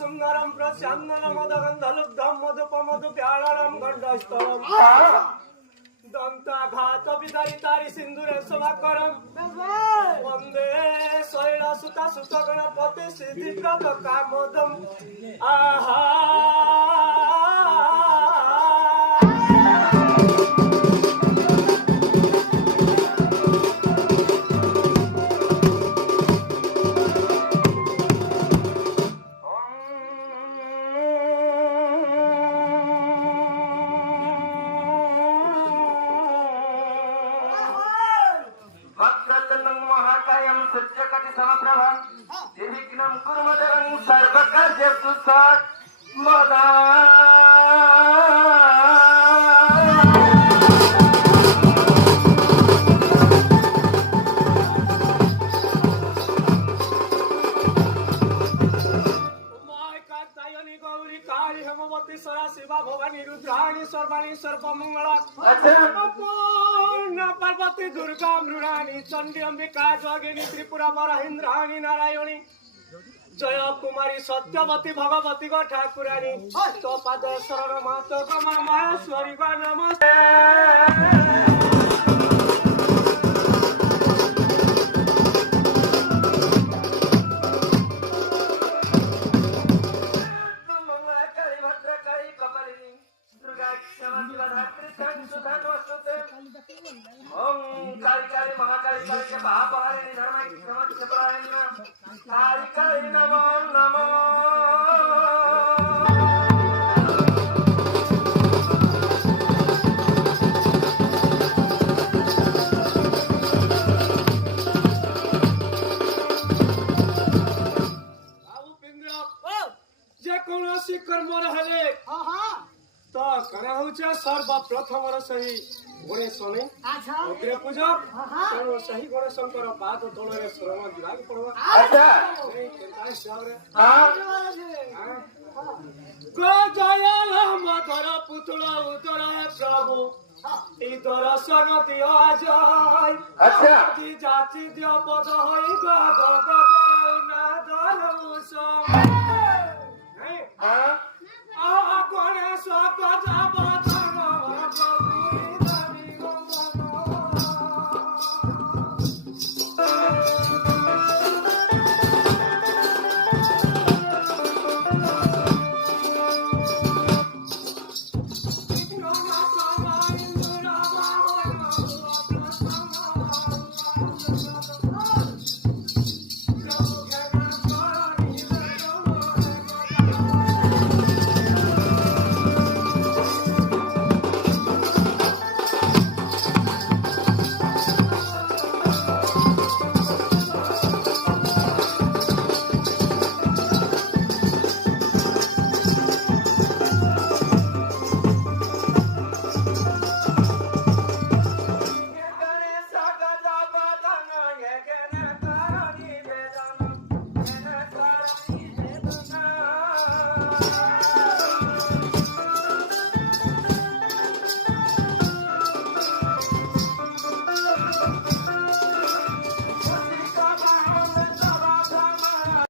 सुंदरम प्रचंदन मदगंधलुब्धम मधुपमधु प्यारणम गंडस्थलम दंताघात विदारितारि सिंदूरे शोभाकरम वंदे शैल सुता सुत गणपति सिद्धिप्रद कामोदम आहा पार्वती दुर्गा मृणानी चंडी अंबिका जोगिनी त्रिपुरा मरहेंद्राणी नारायणी जय कुमारी सत्यवती भगवती गो ठाकुरानी तो पद शरण मातो गमा महेश्वरी गो नमस्ते सर्वप्रथम सही गणेश स्वामी अग्रे पूजक तेणु सही गणेशंकर पाद तले शरण दिवाक पड़वा जयल मधुर पुतुल उदर प्रभु ई दर्शन दियो आज जाति दियो पद हई गद गद नादर